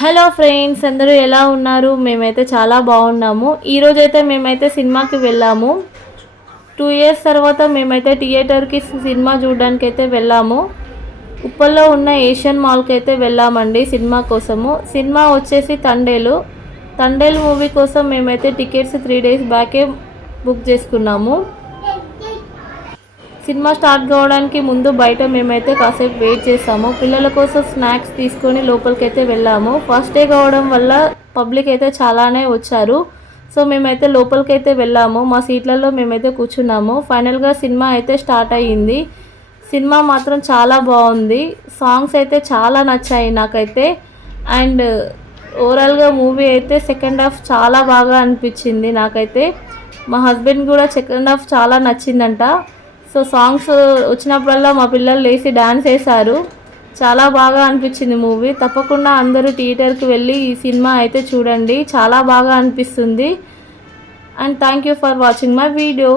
Hello friends, అందరూ ఎలా ఉన్నారు? మేమైతే చాలా బాగున్నాము. ఈరోజైతే మేమైతే సినిమాకి వెళ్ళాము. 2 ఇయర్స్ తర్వాత మేమైతే థియేటర్కి సినిమా చూడడానికి అయితే వెళ్ళాము. ఉప్పల్లో ఉన్న ఏషియన్ మాల్కి అయితే వెళ్ళామండి సినిమా కోసము. సినిమా వచ్చేసి తండేలు మూవీ కోసం మేమైతే టికెట్స్ 3 డేస్ బ్యాకే బుక్ చేసుకున్నాము. సినిమా స్టార్ట్ కావడానికి ముందు బయట మేమైతే కాసేపు వెయిట్ చేసాము. పిల్లల కోసం స్నాక్స్ తీసుకొని లోపలికైతే వెళ్ళాము. ఫస్ట్ డే కావడం వల్ల పబ్లిక్ అయితే చాలానే వచ్చారు. సో మేమైతే లోపలికైతే వెళ్ళాము. మా సీట్లలో మేమైతే కూర్చున్నాము. ఫైనల్గా సినిమా అయితే స్టార్ట్ అయ్యింది. సినిమా మాత్రం చాలా బాగుంది. సాంగ్స్ అయితే చాలా నచ్చాయి నాకైతే. అండ్ ఓవరాల్గా మూవీ అయితే సెకండ్ హాఫ్ చాలా బాగా అనిపించింది నాకైతే. మా హస్బెండ్ కూడా సెకండ్ హాఫ్ చాలా నచ్చిందంట. సో సాంగ్స్ వచ్చినప్పుడల్లా మా పిల్లలు లేచి డ్యాన్స్ వేశారు. చాలా బాగా అనిపించింది మూవీ. తప్పకుండా అందరూ థియేటర్కి వెళ్ళి ఈ సినిమా అయితే చూడండి, చాలా బాగా అనిపిస్తుంది. And thank you for watching my video.